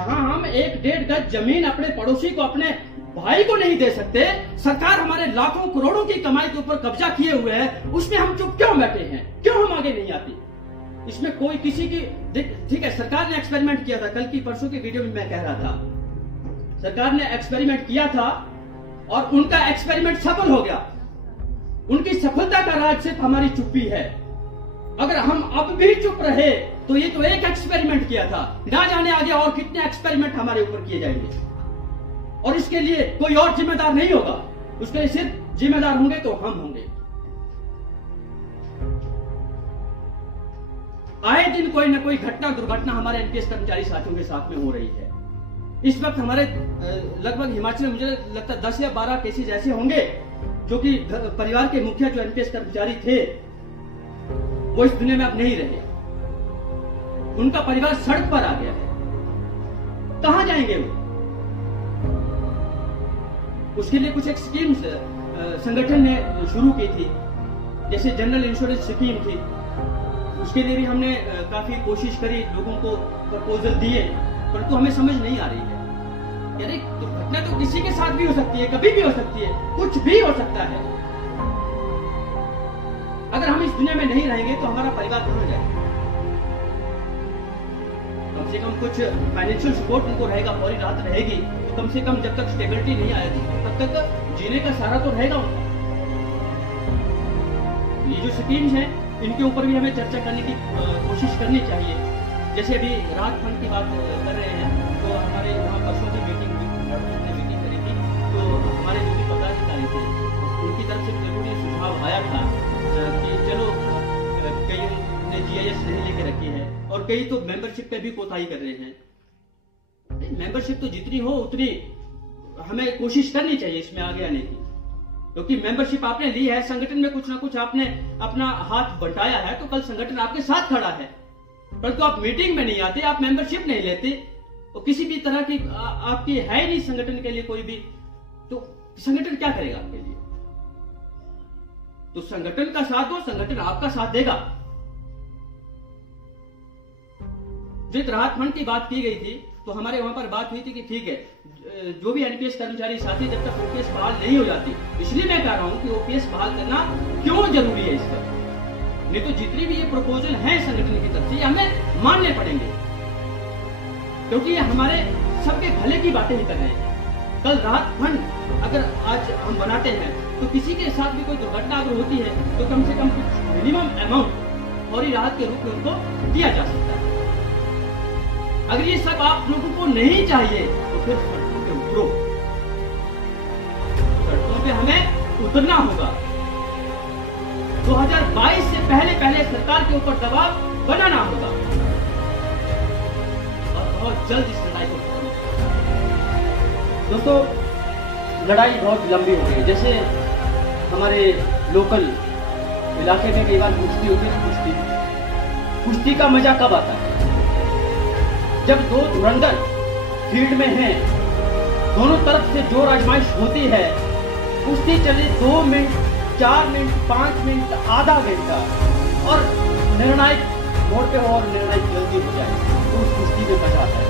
जहां हम 1-1.5 गज जमीन अपने पड़ोसी को, अपने भाई को नहीं दे सकते, सरकार हमारे लाखों करोड़ों की कमाई के ऊपर कब्जा किए हुए है, उसमें हम चुप क्यों बैठे हैं? क्यों हम आगे नहीं आते? इसमें कोई किसी की, ठीक है, सरकार ने एक्सपेरिमेंट किया था, कल की परसों की वीडियो में मैं कह रहा था, सरकार ने एक्सपेरिमेंट किया था और उनका एक्सपेरिमेंट सफल हो गया। उनकी सफलता का राज सिर्फ हमारी चुप्पी है। अगर हम अब भी चुप रहे तो ये तो एक एक्सपेरिमेंट किया था, ना जाने आगे और कितने एक्सपेरिमेंट हमारे ऊपर किए जाएंगे, और इसके लिए कोई और जिम्मेदार नहीं होगा। उसके लिए सिर्फ जिम्मेदार होंगे तो हम होंगे। आए दिन कोई ना कोई घटना दुर्घटना हमारे एनपीएस कर्मचारी साथियों के साथ में हो रही है। इस वक्त हमारे लगभग हिमाचल में मुझे लगता है 10 या 12 केसेस ऐसे होंगे जो कि परिवार के मुखिया जो एनपीएस कर्मचारी थे वो इस दुनिया में अब नहीं रहे, उनका परिवार सड़क पर आ गया है। कहां जाएंगे वो? उसके लिए कुछ एक स्कीम्स संगठन ने शुरू की थी, जैसे जनरल इंश्योरेंस स्कीम थी। उसके लिए भी हमने काफी कोशिश करी, लोगों को प्रपोजल दिए, परंतु हमें समझ नहीं आ रही है। यानी दुर्घटना तो किसी के साथ भी हो सकती है, कभी भी हो सकती है, कुछ भी हो सकता है। अगर हम इस दुनिया में नहीं रहेंगे तो हमारा परिवार कहां जाएगा? कम से कम कुछ फाइनेंशियल सपोर्ट उनको रहेगा, फौरी राहत रहेगी, तो कम से कम जब तक स्टेबिलिटी नहीं आएगी तब तक जीने का सहारा तो रहेगा उनका। ये जो स्कीम्स हैं इनके ऊपर भी हमें चर्चा करने की कोशिश करनी चाहिए। जैसे अभी राहत फंड की बात कर रहे हैं, तो हमारे यहाँ परसों की मीटिंग करी थी, तो हमारे जो भी पदाधिकारी थे उनकी तरफ से जरूर ये सुझाव आया था कि चलो कई ने जीआईएस नहीं लेके रखी है और कई तो मेंबरशिप पे भी कोताही कर रहे हैं। मेंबरशिप तो जितनी हो उतनी हमें कोशिश करनी चाहिए इसमें आगे आने की, क्योंकि मेंबरशिप आपने ली है, संगठन में कुछ ना कुछ आपने अपना हाथ बंटाया है, तो कल संगठन आपके साथ खड़ा है। परंतु आप मीटिंग में नहीं आते, आप मेंबरशिप नहीं लेते, तो किसी भी तरह की आपकी है नहीं संगठन के लिए कोई भी, तो संगठन क्या करेगा आपके लिए? तो संगठन का साथ दो, संगठन आपका साथ देगा। जो राहत फंड की बात की गई थी, तो हमारे वहां पर बात हुई थी कि ठीक है, जो भी एनपीएस कर्मचारी साथी जब तक ओपीएस बहाल नहीं हो जाती, इसलिए मैं कह रहा हूं कि ओपीएस बहाल करना क्यों जरूरी है इस पर। नहीं तो जितनी भी ये प्रपोजल है संगठन की तरफ से हमें मानने पड़ेंगे, क्योंकि ये हमारे सबके भले की बातें ही कर रहे हैं। कल राहत फंड अगर आज हम बनाते हैं तो किसी के साथ भी कोई दुर्घटना अगर होती है तो कम से कम कुछ मिनिमम अमाउंट और राहत के रूप में उनको दिया जा सकता है। अगर ये सब आप लोगों को नहीं चाहिए तो फिर सड़कों पे उतरो, सड़कों पे हमें उतरना होगा। 2022 से पहले सरकार के ऊपर दबाव बनाना होगा और बहुत जल्द इस लड़ाई को खत्म करना। दोस्तों, लड़ाई बहुत लंबी हो गई। जैसे हमारे लोकल इलाके में कई बार कुश्ती होती है, कुश्ती का मजा कब आता है? जब दो धुरंधर फील्ड में हैं, दोनों तरफ से जोर आजमाइश होती है, कुश्ती चले 2 मिनट, 4 मिनट, 5 मिनट, आधा घंटा, और निर्णायक मोड़ पे हो और निर्णायक जल्दी हो जाए, तो उस कुश्ती में मजा आता है।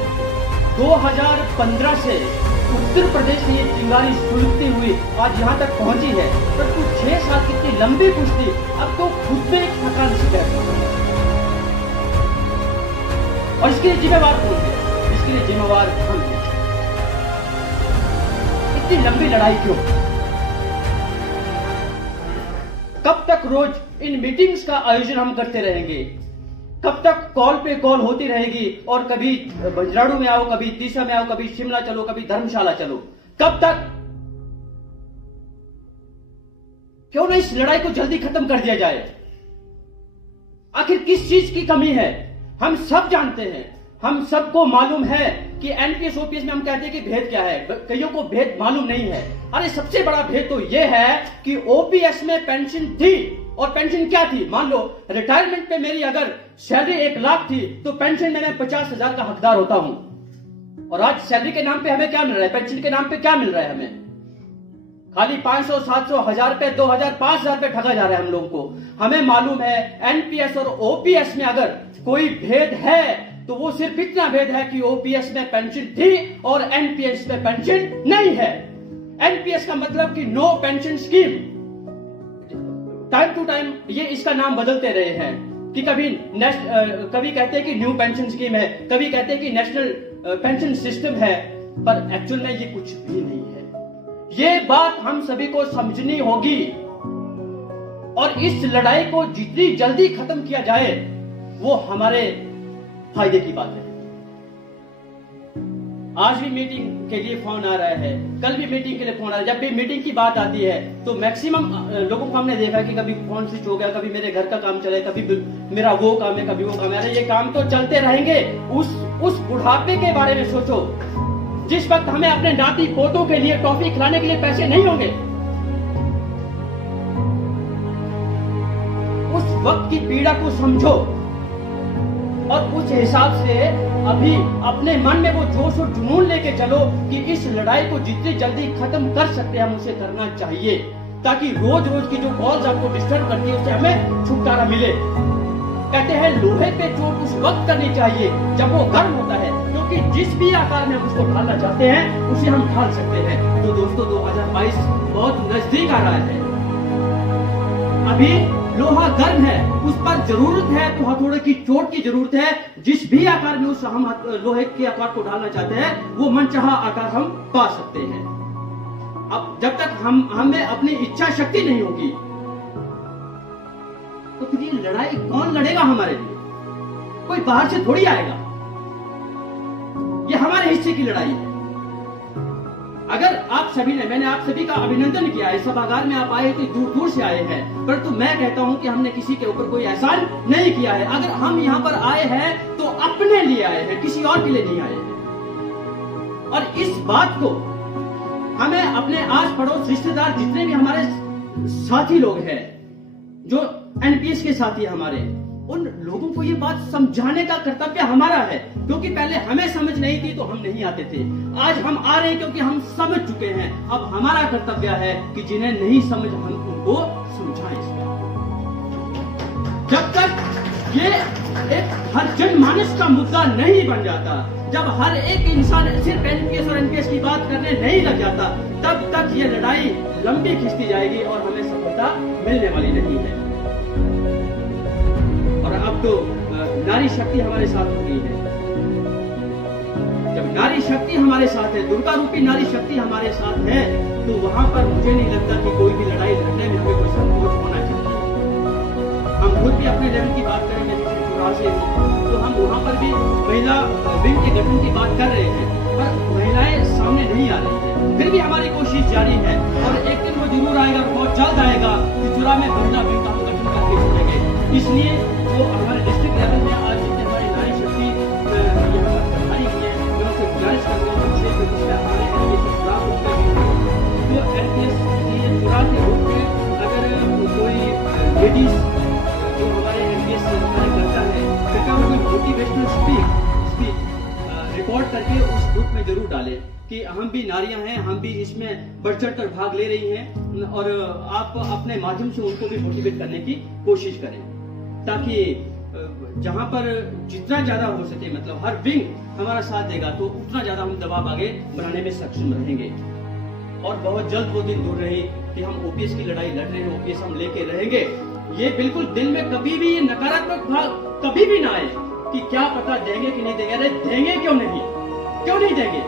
2015 से उत्तर प्रदेश से ये चिंगारी सुलगती हुई आज यहाँ तक पहुंची है, पर कुछ 6 साल की इतनी लंबी कुश्ती अब तो खुद में एक थकान सी बैठ गई है। और इसके लिए जिम्मेवार कौन है? इसके लिए जिम्मेवार हम हैं। इतनी लंबी लड़ाई क्यों? कब तक रोज इन मीटिंग्स का आयोजन हम करते रहेंगे? कब तक कॉल पे कॉल होती रहेगी और कभी बजराड़ू में आओ, कभी तीसा में आओ, कभी शिमला चलो, कभी धर्मशाला चलो? कब तक? क्यों ना इस लड़ाई को जल्दी खत्म कर दिया जाए? आखिर किस चीज की कमी है? हम सब जानते हैं, हम सबको मालूम है कि एनपीएस ओपीएस में हम कहते हैं कि भेद क्या है, कईयों को भेद मालूम नहीं है। अरे सबसे बड़ा भेद तो यह है कि ओपीएस में पेंशन थी, और पेंशन क्या थी? मान लो रिटायरमेंट पे मेरी अगर सैलरी 1 लाख थी तो पेंशन में मैं 50,000 का हकदार होता हूं। और आज सैलरी के नाम पे हमें क्या मिल रहा है? पेंशन के नाम पे क्या मिल रहा है? हमें खाली 500, 700, 1000 रुपए, 2000, 5000 रुपए ठगा जा रहा है हम लोगों को। हमें मालूम है एनपीएस और ओपीएस में अगर कोई भेद है तो वो सिर्फ इतना भेद है कि ओपीएस में पेंशन थी और एनपीएस में पेंशन नहीं है। एनपीएस का मतलब कि no pension scheme. Time to time ये इसका नाम बदलते रहे हैं कि कभी कहते हैं कि न्यू पेंशन स्कीम है, कभी कहते हैं कि नेशनल पेंशन सिस्टम है, पर एक्चुअल में ये कुछ भी नहीं है। ये बात हम सभी को समझनी होगी और इस लड़ाई को जितनी जल्दी खत्म किया जाए वो हमारे फायदे की बात है। आज भी मीटिंग के लिए फोन आ रहा है, कल भी मीटिंग के लिए फोन आ रहा है। जब भी मीटिंग की बात आती है तो मैक्सिमम लोगों को हमने देखा कि कभी फोन स्विच हो गया, कभी मेरे घर का काम चले, कभी मेरा वो काम है, कभी वो काम है। अरे ये काम तो चलते रहेंगे। उस बुढ़ापे के बारे में सोचो जिस वक्त हमें अपने नाती पोतों के लिए टॉफी खिलाने के लिए पैसे नहीं होंगे। उस वक्त की पीड़ा को समझो और उस हिसाब से अभी अपने मन में वो जोश और जुनून लेके चलो कि इस लड़ाई को जितनी जल्दी खत्म कर सकते हैं हम उसे करना चाहिए, ताकि रोज रोज की जो कॉल्स आपको डिस्टर्ब करती है उससे हमें छुटकारा मिले। कहते हैं लोहे पे चोट उस वक्त करनी चाहिए जब वो गर्म होता है, क्योंकि जिस भी आकार में हम उसको ढालना चाहते हैं उसे हम ढाल सकते हैं। तो दोस्तों 2022 बहुत नजदीक आ रहा है। अभी लोहा गर्म है, उस पर जरूरत है तो हथौड़े की चोट की जरूरत है। जिस भी आकार में उस हम लोहे के आकार को डालना चाहते हैं वो मनचाहा आकार हम पा सकते हैं। अब जब तक हमें अपनी इच्छा शक्ति नहीं होगी तो फिर ये लड़ाई कौन लड़ेगा हमारे लिए? कोई बाहर से थोड़ी आएगा। ये हमारे हिस्से की लड़ाई है। अगर आप सभी ने, मैंने आप सभी का अभिनंदन किया है, सभागार में आप आए थे, दूर दूर से आए हैं, परंतु मैं कहता हूं कि हमने किसी के ऊपर कोई एहसान नहीं किया है। अगर हम यहां पर आए हैं तो अपने लिए आए हैं, किसी और के लिए नहीं आए हैं। और इस बात को हमें अपने आस पड़ोस रिश्तेदार जितने भी हमारे साथी लोग हैं, जो एनपीएस के साथी हमारे, उन लोगों को ये बात समझाने का कर्तव्य हमारा है, क्योंकि पहले हमें समझ नहीं थी तो हम नहीं आते थे। आज हम आ रहे हैं क्योंकि हम समझ चुके हैं। अब हमारा कर्तव्य है कि जिन्हें नहीं समझ हम उनको समझाएं। जब तक ये एक हर जनमानस का मुद्दा नहीं बन जाता, जब हर एक इंसान सिर्फ एनपीएस और एनपीएस की बात करने नहीं लग जाता, तब तक ये लड़ाई लंबी खिंचती जाएगी और हमें सफलता मिलने वाली नहीं है। और अब तो नारी शक्ति हमारे साथ हो गई है। जब नारी शक्ति हमारे साथ है, दुर्गा रूपी नारी शक्ति हमारे साथ है, तो वहां पर मुझे नहीं लगता कि कोई भी लड़ाई लड़ने में हमें कोई संकोच होना चाहिए। हम खुद भी अपने लेवल की बात करेंगे, जैसे 84 तो हम वहां पर भी महिला विंग के गठन की बात कर रहे हैं, पर महिलाएं सामने नहीं आ रही है। फिर भी हमारी कोशिश जारी है और एक दिन वो जरूर आएगा, बहुत जल्द आएगा कि चुरा में महिला विंग का हम गठन करके छोड़ेंगे। इसलिए जो हमारे डिस्ट्रिक्ट लेवल में आज जितनी हमारी नारी शक्ति यहाँ पर बढ़ाई हुई है, मैं उसे गुजारिश करता हूँ कि हमारे जो एनपीएस की चुरा के रूप में अगर कोई लेडीज जो हमारे एनपीएस करता है, कृपया वो कोई मोटिवेशनल स्पीच रिकॉर्ड करके उस ग्रुप में जरूर डाले कि हम भी नारियां हैं, हम भी इसमें बढ़ चढ़ कर भाग ले रही हैं, और आप अपने माध्यम से उनको भी मोटिवेट करने की कोशिश करें, ताकि जहां पर जितना ज्यादा हो सके, मतलब हर विंग हमारा साथ देगा तो उतना ज्यादा हम दबाव आगे बनाने में सक्षम रहेंगे। और बहुत जल्द वो दिन दूर रहे कि हम ओपीएस की लड़ाई लड़ रहे हैं, ओपीएस हम लेके रहेंगे। ये बिल्कुल दिल में कभी भी ये नकारात्मक भाव कभी भी ना आए कि क्या पता देंगे कि नहीं देंगे। अरे देंगे क्यों नहीं देंगे।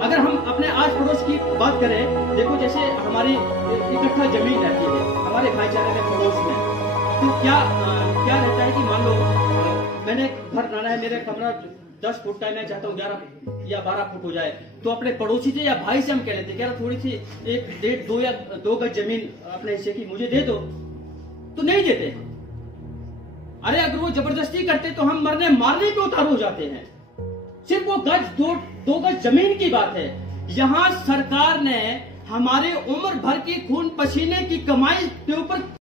अगर हम अपने आस पड़ोस की बात करें, देखो जैसे हमारी इकट्ठा जमीन रहती है हमारे भाईचारे में, पड़ोस में, तो क्या रहता है कि मान लो मैंने घर बनाना है, मेरा कमरा 10 फुट का है, मैं चाहता हूँ 11 या 12 फुट हो जाए, तो अपने पड़ोसी से या भाई से हम कह लेते हैं थोड़ी सी 1, 1.5, 2 या 2 गज जमीन अपने हिस्से की मुझे दे दो, तो नहीं देते। अरे अगर वो जबरदस्ती करते तो हम मरने मारने पे उतारू हो जाते हैं। सिर्फ वो गज 2 गज जमीन की बात है। यहाँ सरकार ने हमारे उम्र भर की खून पसीने की कमाई के ऊपर